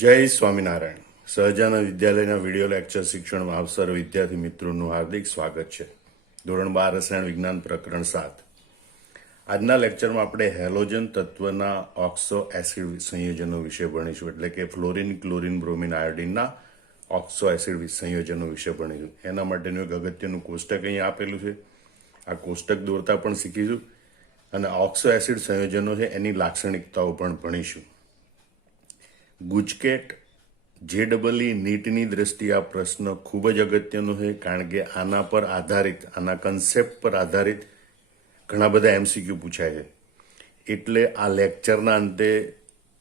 જય સ્વામિનારાયણ. સહજાનંદ વિદ્યાલયના video lecture શિક્ષણમાં આપ સર્વ વિદ્યાર્થી મિત્રોનું હાર્દિક સ્વાગત છે. ધોરણ 12 રસાયણ વિજ્ઞાન પ્રકરણ 7. આજના લેક્ચરમાં આપણે હેલોજન તત્વના ઓક્સો એસિડ સંયોજનો વિશે ભણીશું, એટલે કે ફ્લોરિન, ક્લોરિન, બ્રોમિન, આયોડિનના ઓક્સો એસિડ સંયોજનો વિશે ભણીશું. એના માટેનું એક અગત્યનું કોષ્ટક અહીંયા આપેલું છે. આ કોષ્ટક દોરતા પણ શીખીશું અને ઓક્સો એસિડ સંયોજનો છે એની લાક્ષણિકતાઓ પણ ભણીશું. ગુજકેટ JEE નીટની દ્રષ્ટિએ આ પ્રશ્ન ખૂબ જ અગત્યનો છે, કારણ કે આના પર આધારિત, આના કન્સેપ્ટ પર આધારિત ઘણા બધા MCQ પૂછાય છે. એટલે આ લેક્ચરના અંતે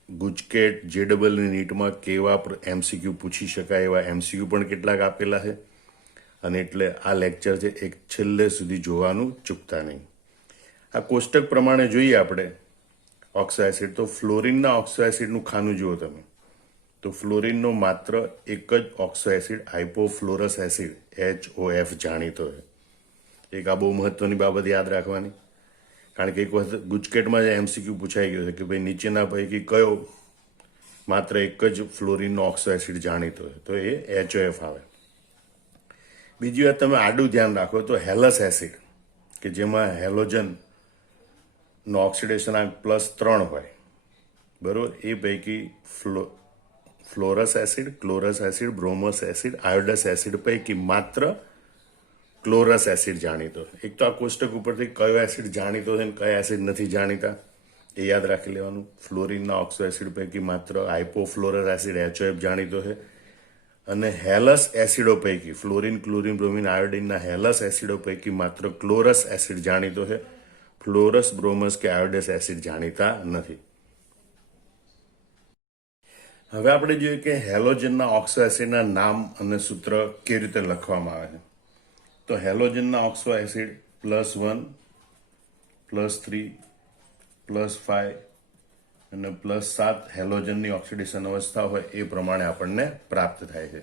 ગુજકેટ JEE નીટમાં કેવા MCQ પૂછી શકાય એવા MCQ પણ કેટલાક આપેલા છે, અને એટલે આ લેક્ચર છે એક છેલ્લે સુધી જોવાનું ચૂકતા નહીં. આ કોષ્ટક પ્રમાણે જોઈએ આપણે ઓક્સો એસિડ, તો ફ્લોરિનના ઓક્સો એસિડનું ખાનું જુઓ તમે, તો ફ્લોરિનનો માત્ર એક જ ઓક્સો એસિડ હાઇપોફ્લોરસ એસિડ HOF જાણીતો છે. એક આ બહુ મહત્વની બાબત યાદ રાખવાની, કારણ કે એક વખત ગુજકેટમાં જ MCQ પૂછાઈ ગયો છે કે ભાઈ નીચેના પૈકી કયો માત્ર એક જ ફ્લોરિનનો ઓક્સો એસિડ જાણીતો છે, તો એ HOF આવે. બીજી વાત તમે આડું ધ્યાન રાખો તો હેલસ એસિડ, કે જેમાં હેલોજનનો ઓક્સિડેશન +3 હોય, બરોબર, એ પૈકી ફ્લોરસ acid, chlorous acid, બ્રોમસ acid, આયોડસ acid પૈકી માત્ર ક્લોરસ એસિડ જાણીતો. એક તો આ કોષ્ટક ઉપરથી કયો એસિડ જાણીતો છે અને કયા એસિડ નથી જાણીતા એ યાદ રાખી લેવાનું. ફ્લોરિનના ઓક્સો એસિડ પૈકી માત્ર હાઇપોફ્લોરસ એસિડ HOF જાણીતો છે, અને હેલસ એસિડો પૈકી ફ્લોરિન, ક્લોરિન, બ્રોમિન, આયોડિનના હેલસ એસિડો પૈકી માત્ર ક્લોરસ એસિડ જાણીતો છે. ફ્લોરસ, બ્રોમસ કે આયોડસ એસિડ જાણીતા નથી. હવે આપણે જોઈએ કે હેલોજનના ઓક્સો એસિડના નામ અને સૂત્ર કેવી રીતે લખવામાં આવે છે. તો હેલોજનના ઓક્સો એસિડ +1, +3, +5 અને +7 હેલોજનની ઓક્સિડેશન અવસ્થા હોય એ પ્રમાણે આપણને પ્રાપ્ત થાય છે.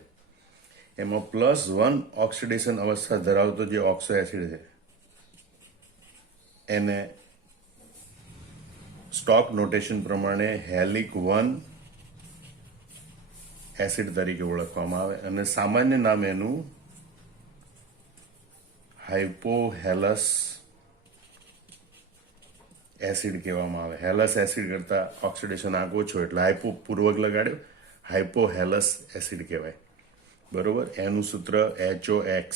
એમાં +1 ઓક્સિડેશન અવસ્થા ધરાવતો જે ઓક્સો એસિડ છે એને સ્ટોક નોટેશન પ્રમાણે હેલિક 1 એસિડ તરીકે ઓળખવામાં આવે, અને સામાન્ય નામ એનું હાઇપોહેલસ એસિડ કહેવામાં આવે. હેલસ એસિડ કરતા ઓક્સિડેશન આંક ઓછો એટલે હાઇપો પૂર્વક લગાડ્યો, હાઇપોહેલસ એસિડ કહેવાય, બરોબર. એનું સૂત્ર HOX,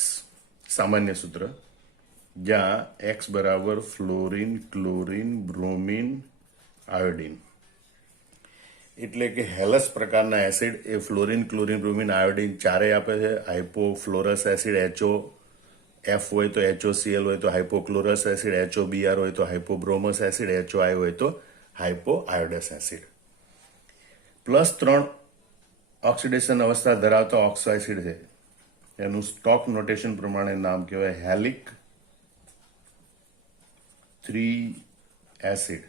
સામાન્ય સૂત્ર, જ્યાં X બરાબર ફ્લોરિન, ક્લોરિન, બ્રોમિન, આયોડિન. એટલે કે હેલસ પ્રકારના એસિડ એ ફ્લોરિન, ક્લોરિન, બ્રોમિન, આયોડિન ચારેય આપે છે. હાઇપોફ્લોરસ એસિડ HOF હોય તો HOCl હોય તો હાઇપોક્લોરસ એસિડ, HOBr હોય તો હાઇપોબ્રોમસ એસિડ, HOI હોય તો હાઇપોઆયોડસ એસિડ. +3 ઓક્સિડેશન અવસ્થા ધરાવતા ઓક્સો એસિડ છે એનું સ્ટોક નોટેશન પ્રમાણે નામ કહેવાય હેલિક 3 એસિડ,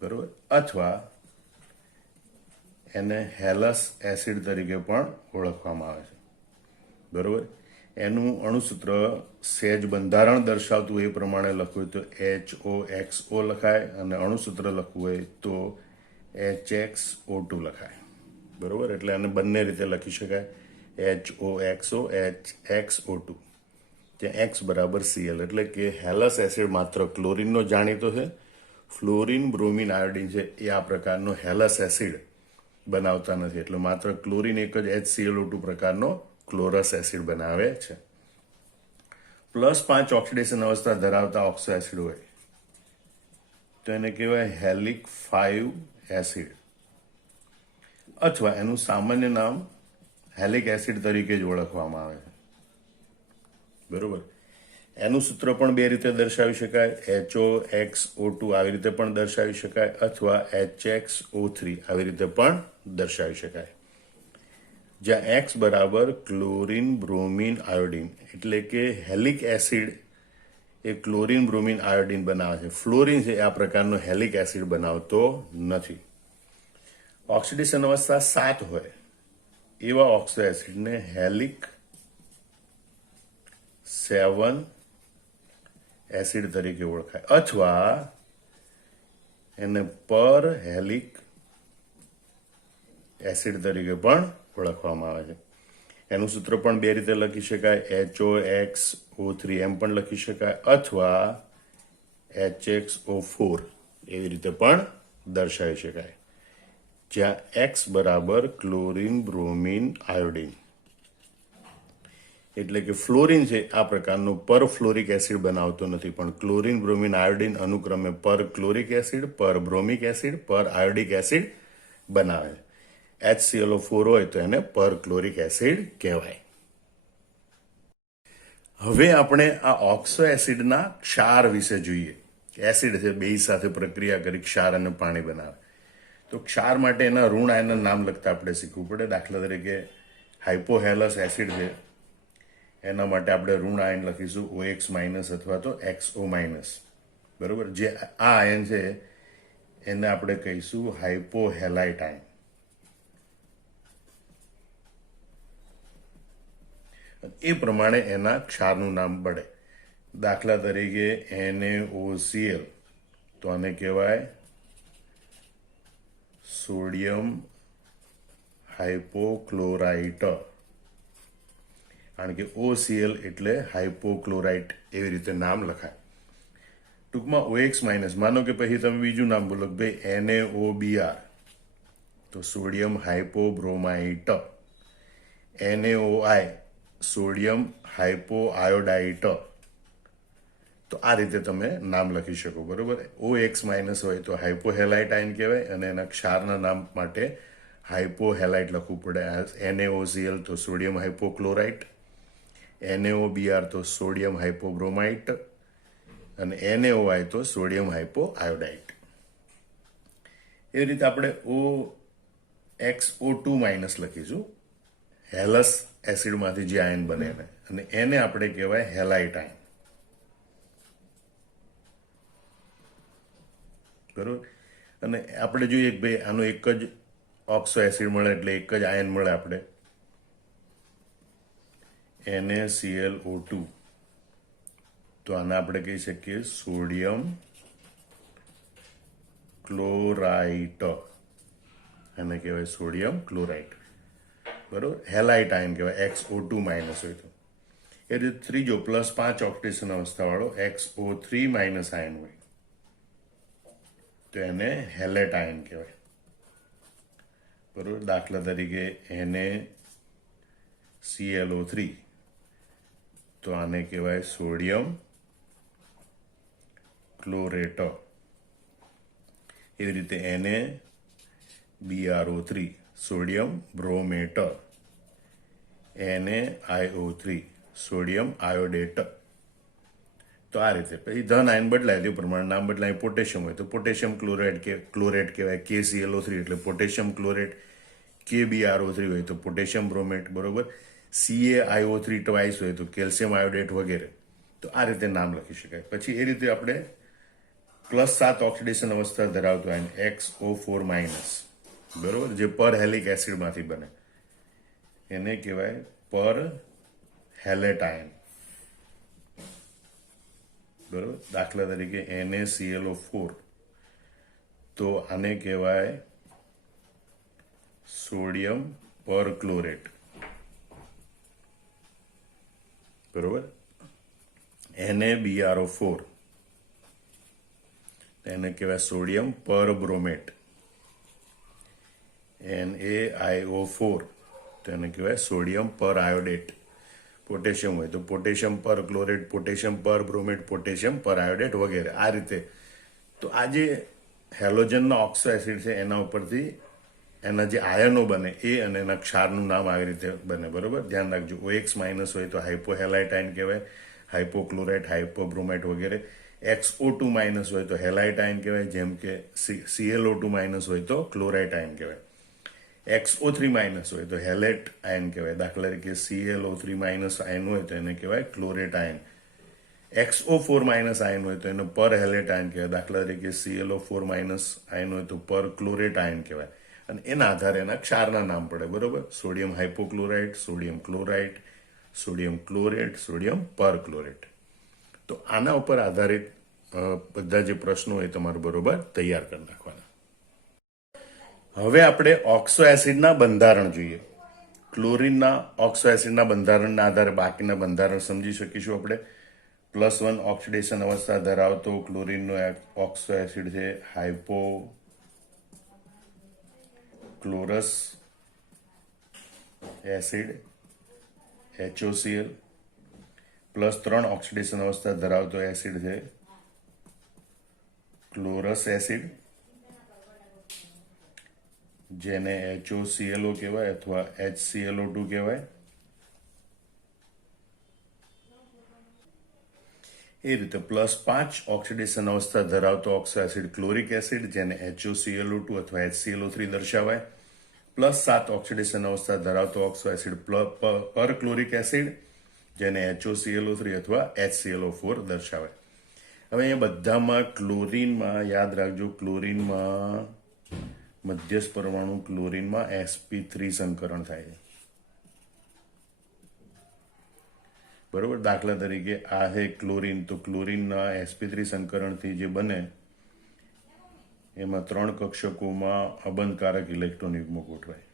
બરોબર, અથવા એને હેલસ એસિડ તરીકે પણ ઓળખવામાં આવે છે, બરોબર. એનું અણુસૂત્ર સહેજ બંધારણ દર્શાવતું એ પ્રમાણે લખવું હોય તો HOXO લખાય, અને અણુસૂત્ર લખવું હોય તો HXO2 લખાય, બરોબર. એટલે આને બંને રીતે લખી શકાય, HOXO, HXO2, ત્યાં X બરાબર Cl, એટલે કે હેલસ એસિડ માત્ર ક્લોરિનનો જાણીતો છે. ફ્લોરિન, બ્રોમિન, આયોડિન છે એ આ પ્રકારનો હેલસ એસિડ બનાવતા નથી, એટલે માત્ર ક્લોરિન એક જ HClO2 પ્રકારનો ક્લોરસ એસિડ બનાવે છે. +5 ઓક્સિડેશન અવસ્થા ધરાવતા ઓક્સો એસિડ હોય તો એને કહેવાય હેલિક 5 એસિડ, અથવા એનું સામાન્ય નામ હેલિક એસિડ તરીકે જ ઓળખવામાં આવે છે, બરોબર. એનું સૂત્ર પણ બે રીતે દર્શાવી શકાય, HOXO2 આવી રીતે પણ દર્શાવી શકાય, અથવા HXO3 આવી રીતે પણ દર્શાવી શકાય, જ્યાં X બરાબર ક્લોરિન, બ્રોમિન, આયોડિન, એટલે કે હેલિક એસિડ એ ક્લોરિન, બ્રોમિન, આયોડિન બનાવે છે. ફ્લોરિન છે આ પ્રકારનો હેલિક એસિડ બનાવતો નથી. ઓક્સિડેશન અવસ્થા 7 હોય એવા ઓક્સો એસિડને હેલિક 7 એસિડ તરીકે ઓળખાય, અથવા એને પર હેલિક એસિડ તરીકે પણ ઓળખવામાં આવે છે. એનું સૂત્ર પણ બે રીતે લખી શકાય, HOXO3 એમ પણ લખી શકાય, અથવા HXO4 એવી રીતે પણ દર્શાવી શકાય, જ્યાં X બરાબર ક્લોરીન, બ્રોમિન, આયોડિન. એટલે કે ફ્લોરિન છે આ પ્રકારનું પર ફ્લોરિક એસિડ બનાવતો નથી, પણ ક્લોરીન, બ્રોમિન, આયોડિન અનુક્રમે પર ક્લોરિક એસિડ, પર બ્રોમિક એસિડ, પર આયોડિક એસિડ બનાવે. HClO4 હોય તો એને પર ક્લોરિક એસિડ કહેવાય. હવે આપણે આ ઓક્સો એસિડના ક્ષાર વિશે જોઈએ. એસિડ છે, બે સાથે પ્રક્રિયા કરી ક્ષાર અને પાણી બનાવે. તો ક્ષાર માટે એના ઋણ આયનના નામ લખતા આપણે શીખવું પડે. દાખલા તરીકે હાઇપોહેલસ એસિડ છે, એના માટે આપણે ઋણ આયન લખીશું OX- અથવા તો XO-. બરોબર. જે આ આયન છે એને આપણે કહીશું હાઇપોહેલાઇટ આયન. એ પ્રમાણે એના ક્ષારનું નામ પડે. દાખલા તરીકે NaOCl, તો આને કહેવાય સોડિયમ હાઇપોક્લોરાઇટ, કારણ કે OCl એટલે હાઇપોક્લોરાઇટ, એવી રીતે નામ લખાય. ટૂંકમાં OX-, માનો કે પછી તમે બીજું નામ બોલો કે ભાઈ NaOBr, તો sodium hypobromite. NaOI, sodium hypoiodite. તો આ રીતે તમે નામ લખી શકો. બરોબર. OX- હોય તો હાઇપોહેલાઇટ આયન કહેવાય, અને એના ક્ષારના નામ માટે હાઇપોહેલાઇટ લખવું પડે. NaOCl તો સોડિયમ હાઇપોક્લોરાઇટ, NaOBr તો સોડિયમ હાઇપોબ્રોમાઇટ, અને NaOI તો સોડિયમ હાઇપોઆયોડાઇટ. એ રીતે આપણે OXO2- લખીશું, હેલસ એસિડમાંથી જે આયન બને એને, અને એને આપણે કહેવાય હેલાઇટ આયન. બરોબર. અને આપણે જોઈએ કે ભાઈ આનો એક જ ઓક્સો એસિડ મળે એટલે એક જ આયન મળે આપણે, NaClO2. તો આને આપણે કહી શકીએ સોડિયમ ક્લોરાઇટ. એને કહેવાય સોડિયમ ક્લોરાઇટ. બરોબર. હેલાઇટ આયન કહેવાય XO2- હોય તો. એ રીતે ત્રીજો +5 ઓક્સિડેશન અવસ્થાવાળો XO3- આયન હોય તો એને હેલેટ આયન કહેવાય. બરોબર. દાખલા તરીકે NaClO3, તો આને કહેવાય સોડિયમ ક્લોરેટ. એવી રીતે NaBrO3, સોડિયમ બ્રોમેટ. NaIO3, sodium આયોડેટ. તો આ રીતે પછી ધન આયન બદલાય તે પ્રમાણે નામ બદલાય. પોટેશિયમ હોય તો પોટેશિયમ ક્લોરેટ કહેવાય, KClO3 એટલે પોટેશિયમ ક્લોરેટ. KBrO3 હોય તો પોટેશિયમ બ્રોમેટ. બરોબર. CaIO3 ટ્વાઇસ હોય તો કેલ્શિયમ આયોડેટ વગેરે. તો આ રીતે નામ લખી શકાય. પછી એ રીતે આપણે +7 ઓક્સિડેશન અવસ્થા ધરાવતો આયન XO4-, બરોબર, જે પર હેલિક એસિડમાંથી બને, એને કહેવાય પર હેલેટ આયન. બરોબર. દાખલા તરીકે NaClO4, તો આને કહેવાય સોડિયમ પર ક્લોરેટ. બરોબર. NaBrO4, એને કહેવાય સોડિયમ પર બ્રોમેટ. NaIO4, તો એને કહેવાય સોડિયમ પર આયોડેટ. પોટેશિયમ હોય તો પોટેશિયમ પર ક્લોરેટ, પોટેશિયમ પર બ્રોમેટ, પોટેશિયમ પર આયોડેટ વગેરે. આ રીતે. તો આ જે હેલોજનના ઓક્સો એસિડ છે એના ઉપરથી એના જે આયનો બને એ અને એના ક્ષારનું નામ આવી રીતે બને. બરોબર. ધ્યાન રાખજો. OX- હોય તો હાઇપોહેલાઇટ આયન કહેવાય, હાઇપોક્લોરાઇટ, હાઇપોબ્રોમાઇટ વગેરે. XO2- હોય તો હેલાઇટ આયન કહેવાય, જેમ કે ClO2- હોય તો ક્લોરાઇટ આયન કહેવાય. XO3- હોય તો હેલેટ આયન કહેવાય. દાખલા તરીકે ClO3- આયન હોય તો એને કહેવાય ક્લોરેટ આયન. XO4- આયન હોય તો એને પર હેલેટ આયન કહેવાય. દાખલા તરીકે ClO4- આયન હોય તો પર ક્લોરેટ આયન કહેવાય. અને એના આધારે એના ક્ષારના નામ પડે. બરોબર. Sodium હાઇપોક્લોરાઇટ, sodium ક્લોરાઇટ, sodium chlorate, sodium પર ક્લોરેટ. તો આના ઉપર આધારિત બધા જે પ્રશ્નો એ તમારે બરોબર તૈયાર કરી નાખવાના. હવે આપણે ઓક્સો એસિડના બંધારણ જોઈએ. ક્લોરીનના ઓક્સો એસિડના બંધારણના આધારે બાકીના બંધારણ સમજી શકીશું આપણે. +1 ઓક્સિડેશન અવસ્થા ધરાવતો ક્લોરીનનો ઓક્સો એસિડ છે હાઇપો ક્લોરસ એસિડ HOCl. +3 ઓક્સિડેશન અવસ્થા ધરાવતો એસિડ છે ક્લોરસ એસિડ, જેને HOClO કહેવાય અથવા HClO2 કહેવાય. એ રીતે +5 ઓક્સિડેશન અવસ્થા ધરાવતો ઓક્સો એસિડ ક્લોરિક એસિડ, જેને HOClO2 અથવા HClO3 દર્શાવાય. +7 ઓક્સિડેશન અવસ્થા ધરાવતો ઓક્સો એસિડ પરક્લોરિક એસિડ, જેને HOClO3 અથવા HClO4 દર્શાવાય. હવે અહીંયા બધામાં ક્લોરીનમાં યાદ રાખજો, ક્લોરીનમાં મધ્યસ્થ પરમાણુ ક્લોરીનમાં sp3 સંકરણ થાય છે. બરોબર. દાખલા તરીકે આ છે ક્લોરીન, તો ક્લોરીનના sp3 સંકરણથી જે બને એમાં 3 કક્ષકોમાં અબંધકારક ઇલેક્ટ્રોન યુગ્મો ગોઠવાય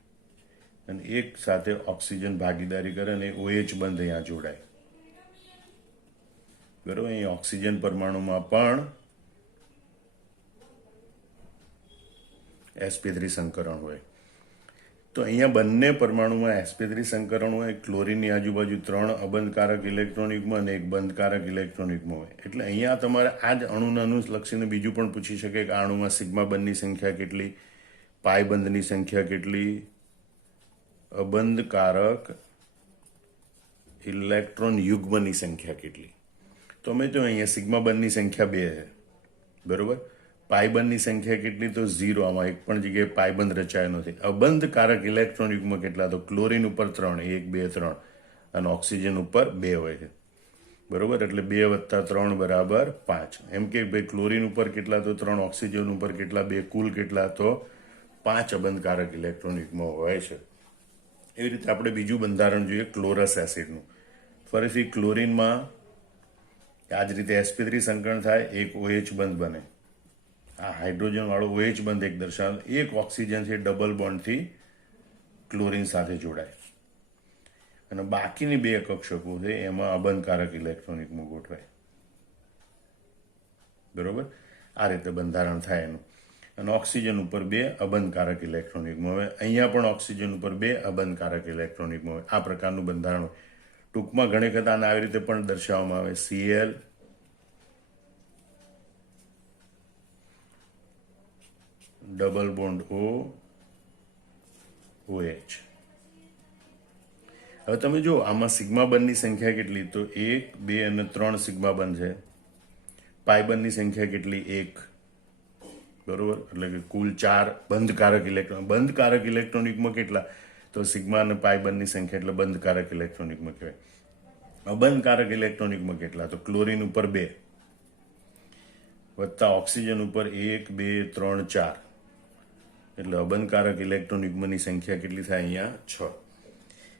અને એક સાથે ઓક્સિજન ભાગીદારી કરે અને OH બંધ અહીંયા જોડાય. બરોબર. અહીં ઓક્સિજન પરમાણુમાં પણ sp3 સંકરણ હોય. તો અહીંયા બંને પરમાણુમાં sp3 સંકરણ હોય. ક્લોરીનની આજુબાજુ 3 અબંધકારક ઇલેક્ટ્રોન યુગ્મ અને 1 બંધકારક ઇલેક્ટ્રોન યુગ્મ હોય. એટલે અહીંયા તમારે આ જ અણુને અનુલક્ષીને બીજું પણ પૂછી શકે કે આ અણુમાં સિગ્મા બંધની સંખ્યા કેટલી, પાઈ બંધની સંખ્યા કેટલી, અબંધકારક ઇલેક્ટ્રોન યુગ્મની સંખ્યા કેટલી. તો અમે જો અહીંયા સિગ્મા બંધની સંખ્યા 2 છે. બરોબર. પાયબંધની સંખ્યા કેટલી, તો 0. આમાં એક પણ જગ્યાએ પાયબંધ રચાયો નથી. અબંધકારક ઇલેક્ટ્રોન યુગ્મ કેટલા, તો ક્લોરીન ઉપર 3, 1 2 3 અને ઓક્સિજન ઉપર 2 હોય છે. બરોબર. એટલે 2 + 3 = 5. એમ કે ભાઈ ક્લોરીન ઉપર કેટલા, તો 3, ઓક્સિજન ઉપર કેટલા, 2, કુલ કેટલા, તો 5 અબંધકારક ઇલેક્ટ્રોન યુગ્મ હોય છે. એવી રીતે આપણે બીજું બંધારણ જોઈએ ક્લોરસ એસિડનું. ફરીથી ક્લોરીનમાં આ જ રીતે sp3 સંકરણ થાય, એક OH બંધ બને. આ હાઇડ્રોજન વાળો OH બંધ એક દર્શાવે, એક ઓક્સિજન છે ડબલ બોન્ડથી ક્લોરીન સાથે જોડાય અને બાકીની 2 કક્ષકો છે એમાં અબંધકારક ઇલેક્ટ્રોન યુગ્મ ગોઠવાય. બરોબર. આ રીતે બંધારણ થાય એનું. અને ઓક્સિજન ઉપર 2 અબંધકારક ઇલેક્ટ્રોન યુગ્મ હોય. અહીંયા પણ ઓક્સિજન ઉપર 2 અબંધકારક ઇલેક્ટ્રોન યુગ્મ હોય. આ પ્રકારનું બંધારણ હોય. ટૂંકમાં ઘણી વખત આને આવી રીતે પણ દર્શાવવામાં આવે, Cl ડબલ બોન્ડ OH. હવે તમે જો આમાં સિગ્મા બંધની સંખ્યા કેટલી, તો 1 2 અને 3 સિગ્મા બંધ છે. પાઈ બંધની સંખ્યા કેટલી, 1. બરોબર. એટલે કે કુલ 4 બંધકારક ઇલેક્ટ્રોન. બંધકારક ઇલેક્ટ્રોન યુગ્મ કેટલા, તો સિગ્મા અને પાઈ બંધની સંખ્યા એટલે બંધકારક ઇલેક્ટ્રોન યુગ્મ કહેવાય. અબંધકારક ઇલેક્ટ્રોન યુગ્મ કેટલા, તો ક્લોરીન ઉપર 2 વત્તા ઓક્સિજન ઉપર 1 2 3 4 એટલે અબંધકારક ઇલેક્ટ્રોન યુગ્મની સંખ્યા કેટલી થાય, અહીંયા 6.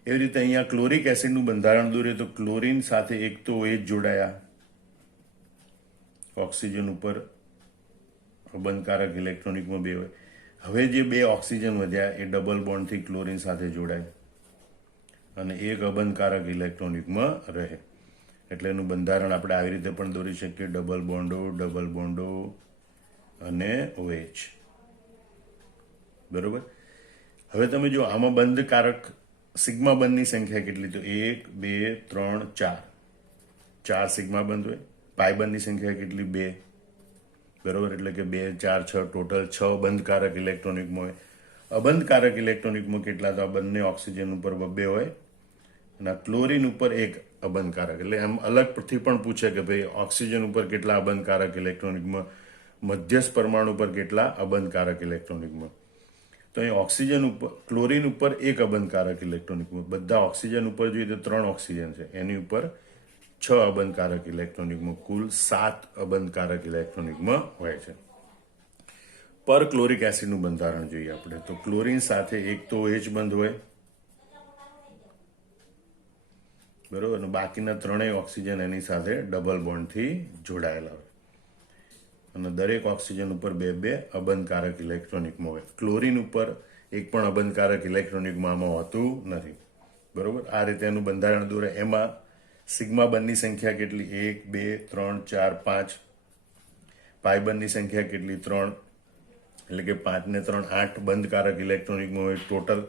એવી રીતે અહીંયા ક્લોરિક એસિડનું બંધારણ દોરીએ તો ક્લોરીન સાથે એક તો OH જોડાયા, ઓક્સિજન ઉપર અબંધકારક ઇલેક્ટ્રોન યુગ્મ 2 હોય. હવે જે 2 ઓક્સિજન વધ્યા એ ડબલ બોન્ડથી ક્લોરીન સાથે જોડાય અને એક અબંધકારક ઇલેક્ટ્રોન યુગ્મ રહે. એટલે એનું બંધારણ આપણે આવી રીતે પણ દોરી શકીએ, ડબલ બોન્ડો અને OH. બરોબર. હવે તમે જો આમાં બંધકારક સિગ્મા બંધની સંખ્યા કેટલી, તો 1 2 3 4 4 સિગ્મા બંધ હોય. પાઈ બંધની સંખ્યા કેટલી, 2. બરોબર. એટલે કે 2 4 6 ટોટલ 6 બંધકારક ઇલેક્ટ્રોન યુગ્મ હોય. અબંધકારક ઇલેક્ટ્રોન યુગ્મ કેટલા, તો આ બંને ઓક્સિજન ઉપર 2 હોય અને ક્લોરીન ઉપર 1 અબંધકારક. એટલે એમ અલગથી પણ પૂછે કે ભાઈ ઓક્સિજન ઉપર કેટલા અબંધકારક ઇલેક્ટ્રોન યુગ્મ, મધ્યસ્થ પરમાણુ ઉપર કેટલા અબંધકારક ઇલેક્ટ્રોન યુગ્મ. તો અહીં ઓક્સિજન ઉપર ક્લોરીન ઉપર 1 અબંધકારક ઇલેક્ટ્રોન યુગ્મ. બધા ઓક્સિજન ઉપર જોઈએ તો 3 ઓક્સિજન છે, એની ઉપર 6 અબંધકારક ઇલેક્ટ્રોન યુગ્મ, કુલ 7 અબંધકારક ઇલેક્ટ્રોન યુગ્મ હોય છે. પર ક્લોરિક એસિડનું બંધારણ જોઈએ આપણે તો ક્લોરીન સાથે એક તો OH બંધ હોય. બરોબર. અને બાકીના 3 ઓક્સિજન એની સાથે ડબલ બોન્ડથી જોડાયેલા હોય અને દરેક ઓક્સિજન ઉપર બે બે અબંધકારક ઇલેક્ટ્રોનિકમાં હોય. ક્લોરીન ઉપર એક પણ અબંધકારક ઇલેક્ટ્રોનિકમાં આમાં હોતું નથી. બરોબર, આ રીતે એનું બંધારણ દોરે. એમાં સિગ્મા બંધની સંખ્યા કેટલી? 1 2 3 4 5. પાઈ બંધની સંખ્યા કેટલી? 3. એટલે કે 5 ને 3 8 બંધકારક ઇલેક્ટ્રોનિકમાં હોય ટોટલ.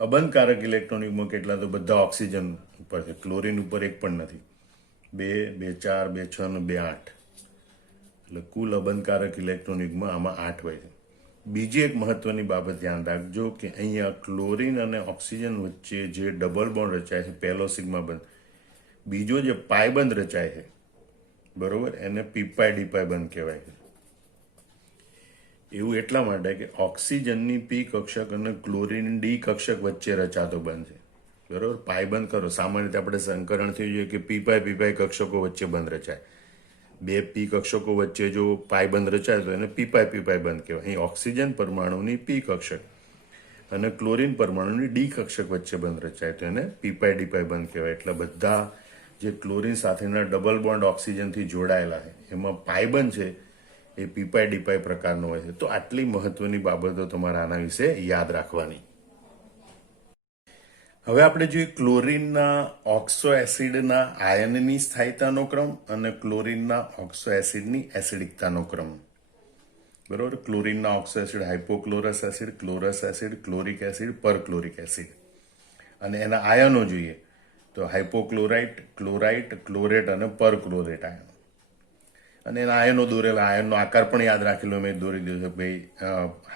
અબંધકારક ઇલેક્ટ્રોનિકમાં કેટલા? તો બધા ઓક્સિજન ઉપર છે. ક્લોરીન ઉપર એક પણ નથી. 2 2 4 2 6 અને 2 8. એટલે કુલ અબંધકારક ઇલેક્ટ્રોનિકમાં આમાં 8 હોય છે. બીજી એક મહત્વની બાબત ધ્યાન રાખજો કે અહીંયા ક્લોરીન અને ઓક્સિજન વચ્ચે જે ડબલ બોન્ડ રચાય છે, પહેલો સિગ્મા બંધ, બીજો જે પાઈ બંધ રચાય છે, બરોબર, એને પીપાઈ ડીપાઈ બંધ કહેવાય છે. એવું એટલા માટે કે ઓક્સિજનની પી કક્ષક અને ક્લોરીન ડી કક્ષક વચ્ચે રચાતો બંધ છે. બરોબર, પાઈ બંધ કરો. સામાન્ય રીતે આપણે સંકરણ થઈ જોઈએ કે પીપાઈ કક્ષકો વચ્ચે બંધ રચાય. બે પી કક્ષકો વચ્ચે જો પાઈ બંધ રચાય તો એને પીપાઈ બંધ કહેવાય. અહીં ઓક્સિજન પરમાણુની પી કક્ષક અને ક્લોરીન પરમાણુની ડી કક્ષક વચ્ચે બંધ રચાય તો એને પીપાઈ ડીપાઈ બંધ કહેવાય. એટલે બધા જે ક્લોરીન સાથેના ડબલ બોન્ડ ઓક્સિજનથી જોડાયેલા છે એમાં પાઈ બંધ છે એ પીપાઈ ડીપાઈ પ્રકારનો હોય છે. તો આટલી મહત્વની બાબતો તમારે આના વિશે યાદ રાખવાની. હવે આપણે જોઈએ ક્લોરીનના ઓક્સો એસિડના આયનની સ્થાયીતાનો ક્રમ અને ક્લોરીનના ઓક્સો એસિડની એસિડિકતાનો ક્રમ. બરોબર, ક્લોરીનના oxo acid hypochlorous acid, chlorous acid, chloric acid, perchloric acid. અને એના આયનો જોઈએ તો હાઇપોક્લોરાઇટ, ક્લોરાઇટ, ક્લોરેટ અને પરક્લોરેટ આયનો. અને એના આયનો દોરેલા, આયનનો આકાર પણ યાદ રાખેલો મેં દોરી દીધો છે. ભાઈ,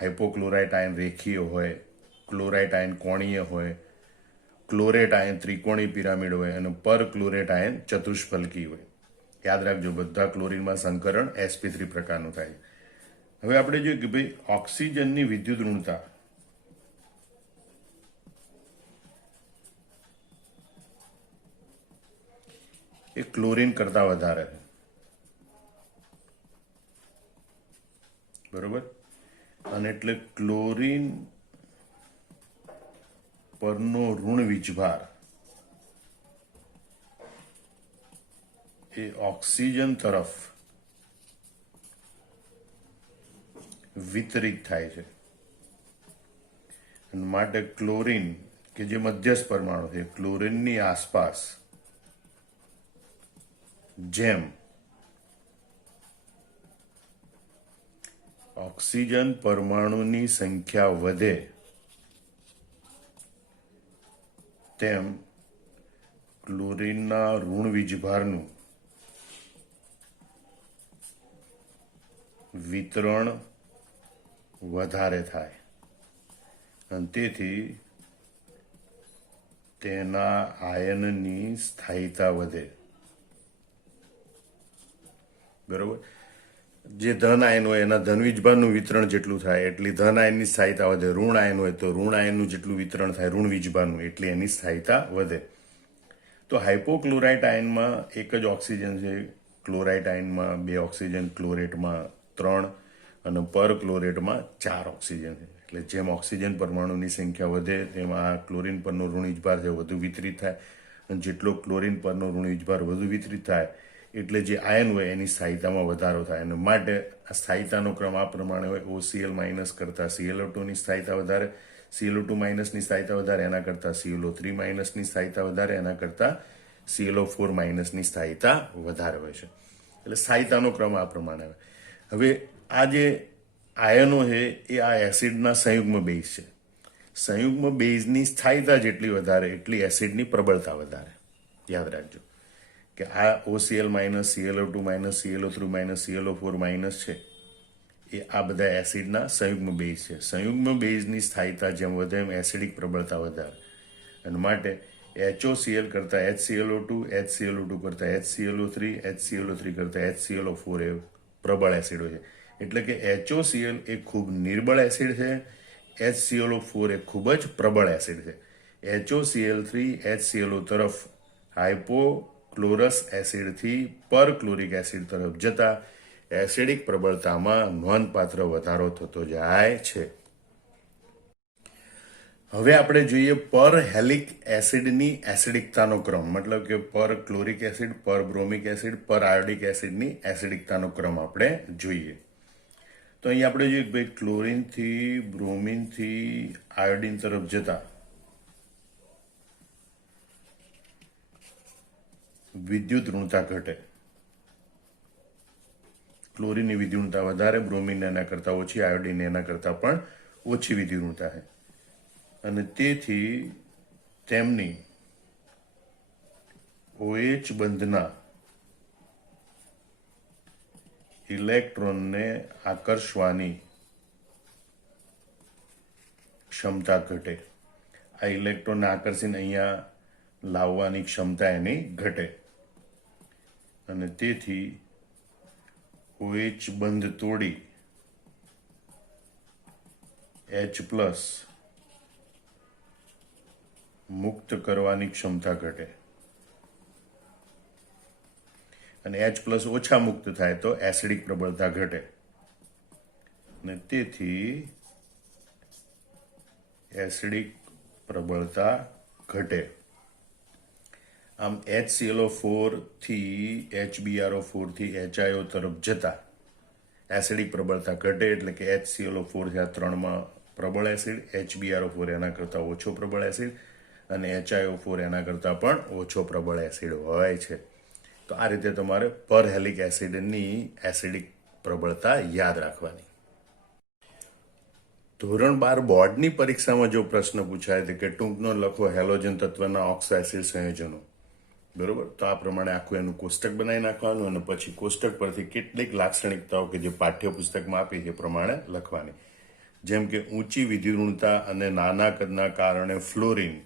હાઇપોક્લોરાઇટ આયન રેખીય હોય, ક્લોરાઇટ આયન કોણીય હોય, ક્લોરેટ આયન ત્રિકોણી પિરામિડ હોય અને પરક્લોરેટ આયન ચતુષ્ફલકી હોય. યાદ રાખજો, બધા ક્લોરીનમાં સંકરણ sp3 પ્રકારનું થાય. હવે આપણે જોઈએ કે ભાઈ ઓક્સિજનની વિદ્યુત ઋણતા એ ક્લોરીન કરતા વધારે છે. બરોબર, અને એટલે ક્લોરીન પરનો ઋણ વીજભાર એ ઓક્સિજન તરફ વિતરિત થાય છે. અને માટે ક્લોરીન કે જે મધ્યસ્થ પરમાણુ છે, ક્લોરીનની આસપાસ જેમ ઓક્સિજન પરમાણુની સંખ્યા વધે તેમ ક્લોરીનના ઋણ વીજભારનું વિતરણ વધારે થાય અને તેથી તેના આયનની સ્થાયીતા વધે. બરોબર, જે ધન આયન હોય એના ધન વીજભારનું વિતરણ જેટલું થાય એટલી ધન આયનની સ્થાયીતા વધે. ઋણ આયન હોય તો ઋણ આયનનું જેટલું વિતરણ થાય ઋણ વીજભારનું એટલી એની સ્થાયીતા વધે. તો હાઇપોક્લોરાઇટ આયનમાં એક જ ઓક્સિજન છે, ક્લોરાઇટ આયનમાં 2 ઓક્સિજન, ક્લોરેટમાં 3 અને પરક્લોરેટમાં 4 ઓક્સિજન છે. એટલે જેમ ઓક્સિજન પરમાણુની સંખ્યા વધે તેમ આ ક્લોરીન પરનો ઋણ વીજભાર છે વધુ વિતરિત થાય. અને જેટલો ક્લોરીન પરનો ઋણ વીજભાર વધુ વિતરિત થાય એટલે જે આયન હોય એની સ્થાયીતામાં વધારો થાય. અને માટે આ સ્થાયીતાનો ક્રમ આ પ્રમાણે હોય: OCl માઇનસ કરતાં ClO2 ની સ્થાયીતા વધારે, ClO2 માઇનસની સ્થાયીતા વધારે, એના કરતાં ClO3 માઇનસની સ્થાયીતા વધારે, એના કરતાં ClO4 માઇનસની સ્થાયીતા વધારે હોય છે. એટલે સ્થાયીતાનો ક્રમ આ પ્રમાણે હોય. હવે આ જે આયનો છે એ આ એસિડના સંયુગ્મ બેઝ છે. સંયુગ્મ બેઝની સ્થાયીતા જેટલી વધારે એટલી એસિડની પ્રબળતા વધારે. યાદ રાખજો કે આ OCl minus, ClO2 minus, ClO3 minus, ClO4 minus છે એ આ બધા એસિડના સંયુગ્મ બેઝ છે. સંયુગ્મ બેઝની સ્થાયીતા જેમ વધે એમ એસિડિક પ્રબળતા વધારે. અને માટે HOCl કરતાં HClO2, HClO2 કરતાં HClO3, HClO3 કરતાં HClO4 એ પ્રબળ એસિડો છે. એટલે કે HOCl એ ખૂબ નિર્બળ એસિડ છે, HClO4 એ ખૂબ જ પ્રબળ એસિડ છે. HOCl3 HClO તરફ હાઇપોક્લોરસ એસિડથી પરક્લોરિક એસિડ તરફ જતા એસિડિક પ્રબળતામાં નોંધપાત્ર વધારો થતો જાય છે. હવે આપણે જોઈએ પર હેલિક એસિડની એસિડિકતાનો ક્રમ, મતલબ કે પર ક્લોરિક એસિડ, પર બ્રોમિક એસિડ, પર આયોડિક એસિડની એસિડિકતાનો ક્રમ આપણે જોઈએ. તો અહીં આપણે જોઈએ કે ભાઈ ક્લોરીનથી બ્રોમિનથી આયોડિન તરફ જતા વિદ્યુત ઋણતા ઘટે. ક્લોરીનની વિદ્યુતતા વધારે, બ્રોમિન એના કરતાં ઓછી, આયોડિન એના કરતાં પણ ઓછી વિદ્યુતતા છે. અને તેથી તેમની OH બંધના ઇલેક્ટ્રોનને આકર્ષવાની ક્ષમતા ઘટે. આ ઇલેક્ટ્રોનને આકર્ષીને અહીંયા લાવવાની ક્ષમતા એની ઘટે. અને તેથી OH બંધ તોડી H+ મુક્ત કરવાની ક્ષમતા ઘટે. અને H+ ઓછા મુક્ત થાય તો એસિડિક પ્રબળતા ઘટે. અને તેથી એસિડિક પ્રબળતા ઘટે. આમ HClO4 થી HbRO4 થી HIO તરફ જતા એસિડિક પ્રબળતા ઘટે. એટલે કે HClO4 છે આ ત્રણમાં પ્રબળ એસિડ, HbRO4 એના કરતાં ઓછો પ્રબળ એસિડ અને HiO4 એના કરતાં પણ ઓછો પ્રબળ એસિડ હોય છે. તો આ રીતે તમારે પર હેલિક એસિડની એસિડિક પ્રબળતા યાદ રાખવાની. ધોરણ 12 બોર્ડની પરીક્ષામાં જો પ્રશ્ન પૂછાય છે કે ટૂંકનો લખો હેલોજન તત્વના ઓક્સો એસિડ સંયોજનો, બરોબર, તો આ પ્રમાણે આખું એનું કોષ્ટક બનાવી નાખવાનું અને પછી કોષ્ટક પરથી કેટલીક લાક્ષણિકતાઓ કે જે પાઠ્યપુસ્તકમાં આપી છે પ્રમાણે લખવાની. જેમ કે ઊંચી વિદ્યુતતા અને નાના કદના કારણે ફ્લોરિન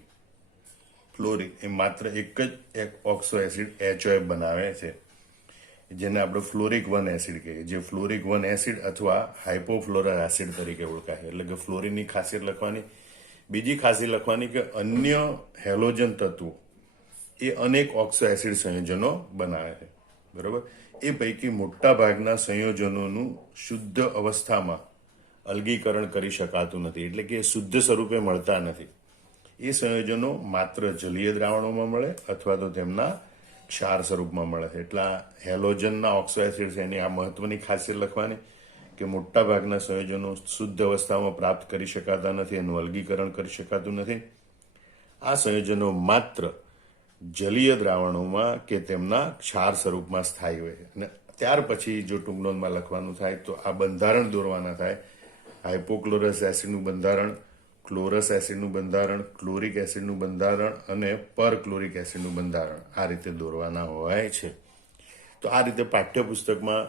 એ માત્ર એક જ ઓક્સો એસિડ HOF બનાવે છે, જેને આપણે ફ્લોરિક 1 એસિડ કહીએ, જે ફ્લોરિક 1 એસિડ અથવા હાઇપોફ્લોરર એસિડ તરીકે ઓળખાય. એટલે કે ફ્લોરિનની ખાસિયત લખવાની. બીજી ખાસિયત લખવાની કે અન્ય હેલોજન તત્વો એ અનેક ઓક્સો એસિડ સંયોજનો બનાવે છે, બરોબર. એ પૈકી મોટા ભાગના સંયોજનોનું શુદ્ધ અવસ્થામાં અલગીકરણ કરી શકાતું નથી, એટલે કે શુદ્ધ સ્વરૂપે મળતા નથી. એ સંયોજનો માત્ર જલીય દ્રાવણોમાં મળે અથવા તો તેમના ક્ષાર સ્વરૂપમાં મળે છે. એટલે હેલોજનના ઓક્સો એસિડ છે એની આ મહત્વની ખાસિયત લખવાની કે મોટા ભાગના સંયોજનો શુદ્ધ અવસ્થામાં પ્રાપ્ત કરી શકાતા નથી, એનું અલગીકરણ કરી શકાતું નથી. આ સંયોજનો માત્ર જલીય દ્રાવણોમાં કે તેમના ક્ષાર સ્વરૂપમાં સ્થાયી હોય છે. અને ત્યાર પછી જો ટૂંક નોંધમાં લખવાનું થાય તો આ બંધારણ દોરવાના થાય. હાઇપોક્લોરસ એસિડનું બંધારણ, ક્લોરસ એસિડનું બંધારણ, ક્લોરિક એસિડનું બંધારણ અને પરક્લોરિક એસિડનું બંધારણ આ રીતે દોરવાના હોય છે. તો આ રીતે પાઠ્યપુસ્તકમાં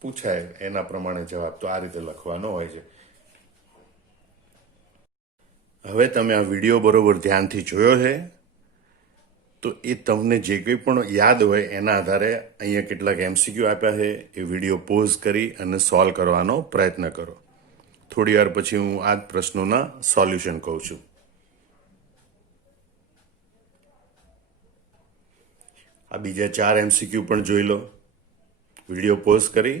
પૂછાય એના પ્રમાણે જવાબ તો આ રીતે લખવાનો હોય છે. હવે તમે આ વિડીયો બરોબર ધ્યાનથી જોયો છે તો એ તમને જે કંઈ પણ યાદ હોય એના આધારે અહીંયા કેટલાક MCQ આપ્યા છે, એ વિડીયો પોઝ કરી અને સોલ્વ કરવાનો પ્રયત્ન કરો. થોડી વાર પછી હું આ જ પ્રશ્નોના સોલ્યુશન કહું છું. આ બીજા 4 MCQ પણ જોઈ લો. વિડીયો પોઝ કરી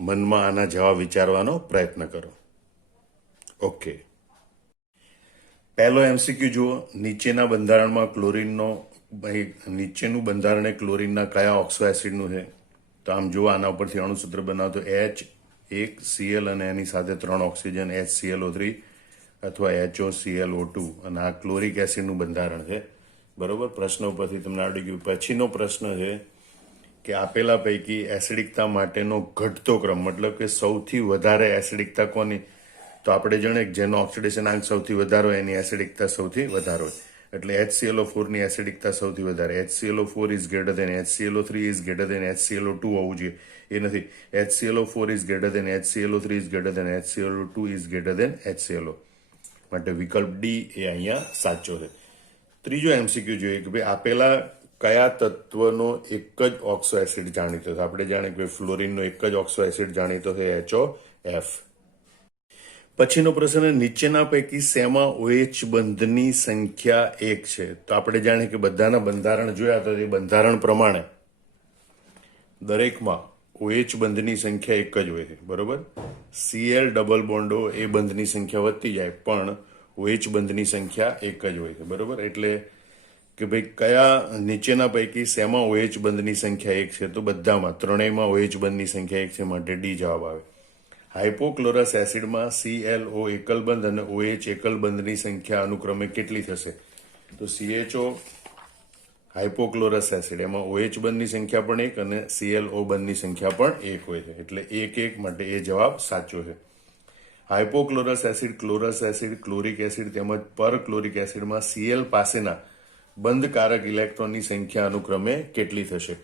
મનમાં આના જવાબ વિચારવાનો પ્રયત્ન કરો. ઓકે. પહેલો MCQ જુઓ. નીચેના બંધારણમાં ક્લોરીનનો નીચેનું બંધારણ એ ક્લોરીનના કયા ઓક્સો એસિડનું છે? તો આમ જુઓ, આના ઉપરથી અણુસૂત્ર બનાવો તો H1Cl અને એની સાથે 3 ઓક્સિજન HClO3 અથવા HOClO2 અને આ ક્લોરિક એસિડનું બંધારણ છે, બરોબર. પ્રશ્ન ઉપરથી તમને આવડી ગયું. પછીનો પ્રશ્ન છે કે આપેલા પૈકી એસિડિકતા માટેનો ઘટતો ક્રમ, મતલબ કે સૌથી વધારે એસિડિકતા કોની? તો આપણે જાણીએ કે જેનો ઓક્સિડેશન આંક સૌથી વધારે હોય એની એસિડિકતા સૌથી વધારે હોય. એટલે HClO4 ની એસિડિકતા સૌથી વધારે. HClO4 is greater than HClO3 is greater than HClO2 હોવું જોઈએ, એ નથી. HClO4 is greater than HClO3 is greater than HClO2 is greater than HClO. માટે વિકલ્પ ડી એ અહીંયા સાચો છે. ત્રીજો MCQ જોઈએ કે ભાઈ આપેલા કયા તત્વનો એક જ ઓક્સો એસિડ જાણીતો છે? આપણે જાણીએ કે ફ્લોરિનનો એક જ ઓક્સો એસિડ જાણીતો છે, HOF. પછીનો પ્રશ્ન, નીચેના પૈકી શેમાં OH બંધની સંખ્યા 1 છે? તો આપણે જાણીએ કે બધાના બંધારણ જોયા તો એ બંધારણ પ્રમાણે દરેકમાં OH બંધની સંખ્યા એક જ હોય છે, બરોબર. Cl ડબલ બોન્ડો એ બંધની સંખ્યા વધતી જાય, પણ OH બંધની સંખ્યા એક જ હોય છે, બરોબર. એટલે કે ભાઈ કયા નીચેના પૈકી શેમાં OH બંધની સંખ્યા એક છે, તો બધામાં, ત્રણેયમાં OH બંધની સંખ્યા એક છે, માટે ડી જવાબ આવે. હાઇપોક્લોરસ એસિડમાં ClO એકલ બંધ અને OH એકલ બંધની સંખ્યા અનુક્રમે કેટલી થશે? તો CHO હાઇપોક્લોરસ એસિડ એમાં OH બંધની સંખ્યા પણ એક અને ClO બંધની સંખ્યા પણ એક હોય છે, એટલે 1-1 માટે એ જવાબ સાચો છે. હાઇપોક્લોરસ acid, chlorous acid, chloric acid તેમજ પરક્લોરિક એસિડમાં Cl પાસેના બંધકારક ઇલેક્ટ્રોનની સંખ્યા અનુક્રમે કેટલી થશે?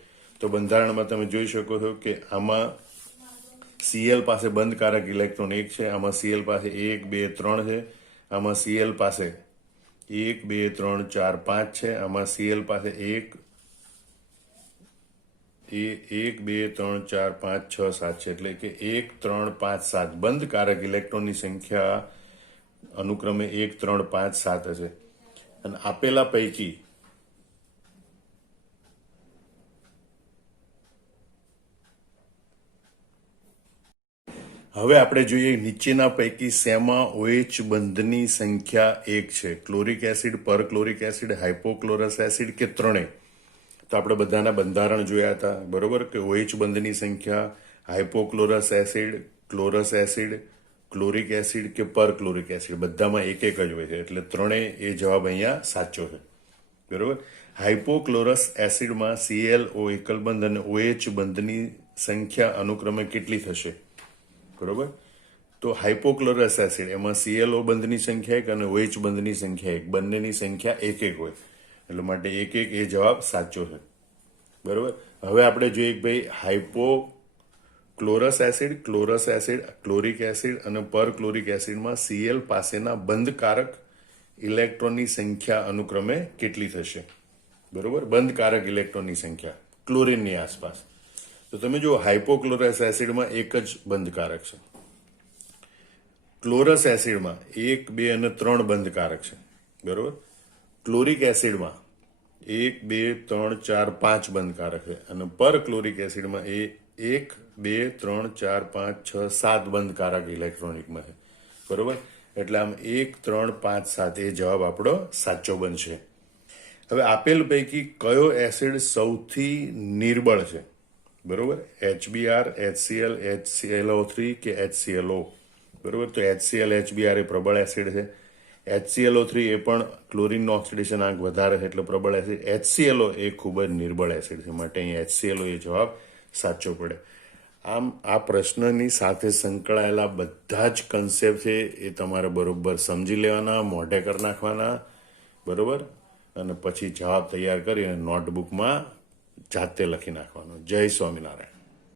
તો બંધારણમાં તમે જોઈ શકો છો કે આમાં Cl પાસે બંધકારક ઇલેક્ટ્રોન 1 છે, આમાં Cl પાસે 1, 2, 3 છે, આમાં Cl પાસે 1, 2, 3, 4, 5 છે, આમાં Cl પાસે 1, 2, 3, 4, 5, 6, 7 છે, એટલે કે 1, 3, 5, 7 બંધકારક ઇલેક્ટ્રોનની સંખ્યા અનુક્રમે 1, 3, 5, 7 હશે. અને આપેલા પૈકી હવે આપણે જોઈએ નીચેના પૈકી શેમાં OH બંધની સંખ્યા એક છે? ક્લોરિક acid, perchloric acid, hypochlorous acid કે ત્રણેય? તો આપણે બધાના બંધારણ જોયા હતા, બરોબર, કે OH બંધની સંખ્યા હાઇપોક્લોરસ acid, chlorous acid, chloric acid કે પરક્લોરિક એસિડ બધામાં એક એક જ હોય છે, એટલે ત્રણેય એ જવાબ અહીંયા સાચો છે, બરોબર. હાઇપોક્લોરસ એસિડમાં ClO એકલ બંધ અને OH બંધની સંખ્યા અનુક્રમે કેટલી થશે? બરોબર. તો હાઇપોક્લોરસ એસિડ એમાં ClO બંધની સંખ્યા એક અને OH બંધની સંખ્યા એક, બંનેની સંખ્યા એક એક હોય, એટલે માટે 1-1 એ જવાબ સાચો છે, બરોબર. હવે આપણે જોઈએ કે ભાઈ હાઇપોક્લોરસ acid, chlorous acid, chloric acid અને પરક્લોરિક એસિડમાં Cl પાસેના બંધકારક ઇલેક્ટ્રોનની સંખ્યા અનુક્રમે કેટલી થશે? બરોબર, બંધકારક ઇલેક્ટ્રોનની સંખ્યા ક્લોરીનની આસપાસ. તો તમે જુઓ હાઇપોક્લોરસ એસિડમાં એક જ બંધકારક છે, ક્લોરસ એસિડમાં 1, 2 અને 3 બંધકારક છે, બરોબર. ક્લોરિક એસિડમાં 1, 2, 3, 4, 5 બંધકારક છે અને પરક્લોરિક એસિડમાં 1, 2, 3, 4, 5, 6, 7 બંધકારક ઇલેક્ટ્રોનિકમાં છે, બરોબર. એટલે આમ 1, 3, 5, 7 એ જવાબ આપણો સાચો બનશે. હવે આપેલ પૈકી કયો એસિડ સૌથી નિર્બળ છે? બરોબર, HBr, HCl, HClO3 કે HClO? બરોબર, તો HCl, HBr એ પ્રબળ એસિડ છે. HClO3 એ પણ ક્લોરીનનો ઓક્સિડેશન આંક વધારે છે, એટલે પ્રબળ એસિડ. HClO એ ખૂબ જ નિર્બળ એસિડ છે, માટે અહીં HClO એ જવાબ સાચો પડે. આમ આ પ્રશ્નની સાથે સંકળાયેલા બધા જ કન્સેપ્ટ છે એ તમારે બરોબર સમજી લેવાના, મોઢે કરી નાખવાના, બરોબર, અને પછી જવાબ તૈયાર કરીને નોટબુકમાં જાતે લખી નાખવાનો. જય સ્વામિનારાયણ.